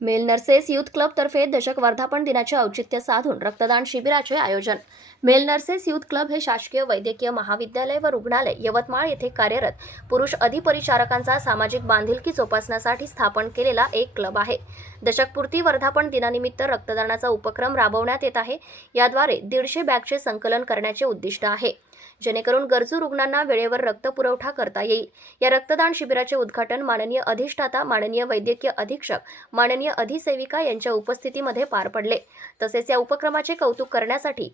Mail nurses youth क्लबतर्फे दशक वर्धापन दिनाचे औचित्य साधून रक्तदान शिबिराचे आयोजन. मेल नर्सेस यूथ क्लब हे शासकीय वैद्यकीय महाविद्यालय व रुग्णालय यवतमाळ येथे कार्यरत पुरुष अधिपरिचारकांचा सामाजिक बांधिलकी जोपासण्यासाठी स्थापन केलेला एक क्लब आहे. दशकपूर्ती वर्धापन दिनानिमित्त रक्तदानाचा उपक्रम राबवण्यात येत आहे. याद्वारे दीडशे बॅगचे संकलन करण्याचे उद्दिष्ट आहे. जेणेकरून गरजू रुग्णांना वेळेवर रक्तपुरवठा करता येईल. या रक्तदान शिबिराचे उद्घाटन माननीय अधिष्ठाता माननीय वैद्यकीय अधीक्षक माननीय अधिसेविका यांच्या उपस्थितीमध्ये पार पडले. तसेच या उपक्रमाचे कौतुक करण्यासाठी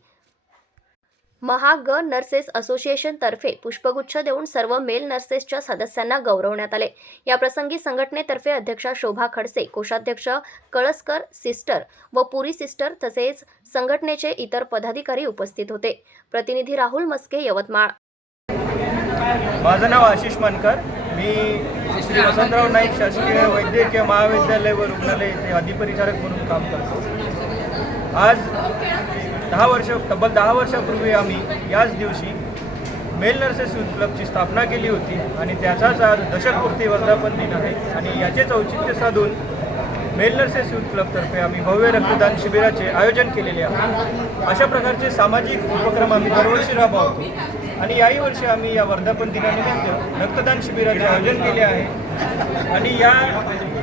महाग नर्सेस असोसिएशन तर्फे पुष्पगुच्छ देऊन सर्व मेल नर्सेसच्या सदस्यांना गौरवण्यात आले. याप्रसंगी संघटनेतर्फे अध्यक्षा शोभा खडसे कोषाध्यक्ष कळसकर सिस्टर व पुरी सिस्टर तसेच संघटनेचे इतर पदाधिकारी उपस्थित होते. प्रतिनिधी राहुल मस्के यवतमाळ. माझं नाव आशिष मानकर. मी श्री वसंतराव नाईक शासकीय वैद्यकीय महाविद्यालय व रुग्णालय येथे अधिपरिचारक म्हणून काम करतो. आज दहा वर्ष तब्बल दहा वर्षापूर्वी आम्ही याच दिवशी मेल नर्सेस युथ क्लबची स्थापना केली होती आणि त्याचाच आज दशकपूर्ती वर्धापन दिन आहे. आणि याचेच औचित्य साधून मेल युथ क्लबतर्फे आम्ही भव्य रक्तदान शिबिराचे आयोजन केलेले आहे अशा प्रकारचे सामाजिक उपक्रम आम्ही दरवर्षी राबवतो आणि याही वर्षी आम्ही या वर्धापन दिनानिमित्त रक्तदान शिबिराचे आयोजन केले आहे आणि या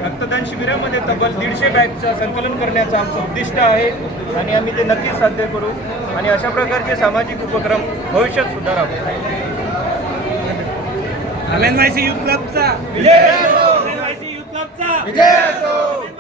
रक्तदान शिबिरामध्ये तब्बल दीडशे बॅगचं संकलन करण्याचं आमचं उद्दिष्ट आहे आणि आम्ही ते नक्कीच साध्य करू आणि अशा प्रकारचे सामाजिक उपक्रम भविष्यात सुद्धा राबवू एनवायसी युथ क्लबचा विजय असो! युथ क्लबचा